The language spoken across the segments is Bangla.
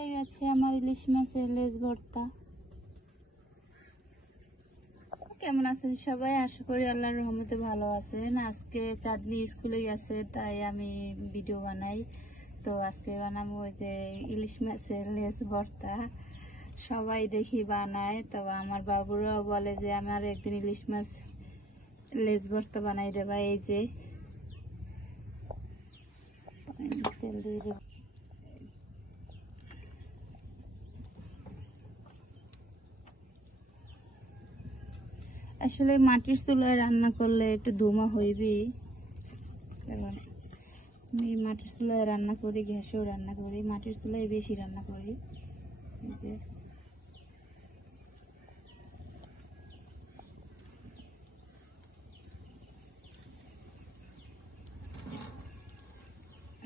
হয়ে গেছে আমার ইলিশ মাছের লেজ ভর্তা। কেমন আছেন সবাই? আশা করি আল্লাহর রহমতে ভালো আছেন। আজকে চাঁদনি স্কুলে গেছে তাই আমি ভিডিও বানাই। তো আজকে বানাবো ওই যে ইলিশ মাছের লেজ ভর্তা। সবাই দেখি বানায়, তো আমার বাবুরাও বলে যে আমার একদিন ইলিশ মাছ লেজ ভর্তা বানাই দেবা। এই যে তেল দিয়ে দেব। আসলে মাটির চুলায় রান্না করলে একটু ধুমা হইবেই, কারণ আমি মাটির চুলায় রান্না করি, গ্যাসেও রান্না করি, মাটির চুলায় বেশি রান্না করি। এই যে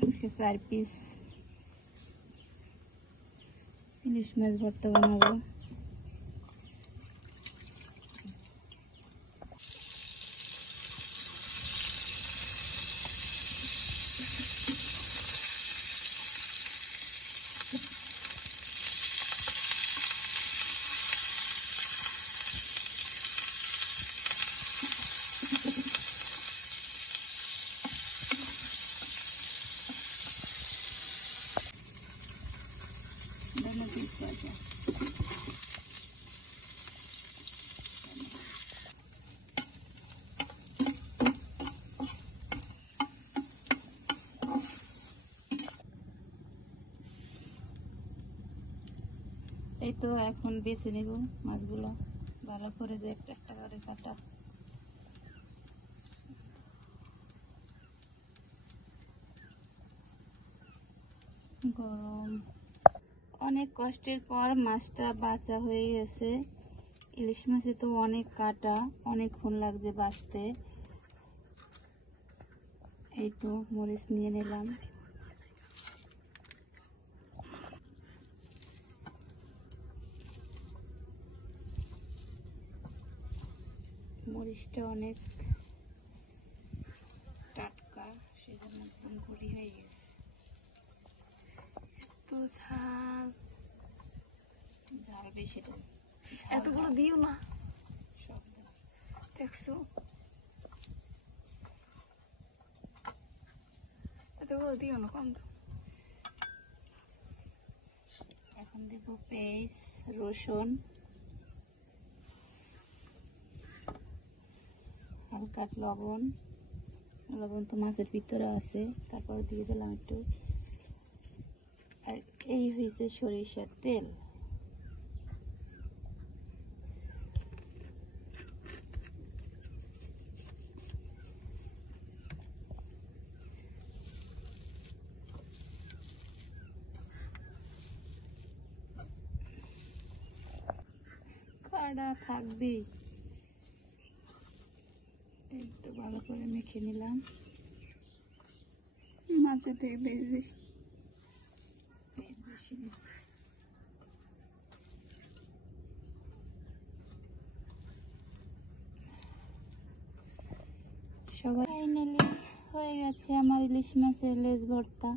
আজকে 4 পিস ইলিশ মাছ ভর্তা বানাবো। এই তো এখন বেছে নেব মাছগুলো ভালো করে, যে একটা একটা করে কাটা। গরম, অনেক কষ্টের পর মাছটা বাঁচা হয়ে গেছে। ইলিশ মাছে তো অনেক কাটা, অনেকক্ষণ লাগছে বাঁচতে। এই তো মরিচ নিয়ে নিলাম। মরিচটা অনেক টাটকা, সেজন্য একদম গুঁড়ি হয়ে গেছে। তো ঝাল ঝাল বেশি দেন, এতগুলো দিও না, সব দেখছো এতগুলো দিও না, কম দাও। এখন দেব পেঁয়াজ, রসুন, হালকা লবণ। লবণ তো মাছের ভিতরে আছে, তারপর দিয়ে দিলাম একটু। আর এই হয়েছে সরিষার তেল। কাটা থাকবেই। এই তো ভালো করে মেখে নিলাম। মাছের থেকে বেশি পেঁয়াজ বেশি দিচ্ছি। সবাই ফাইনালি হয়ে গেছে আমার ইলিশ মাছের লেজ ভর্তা।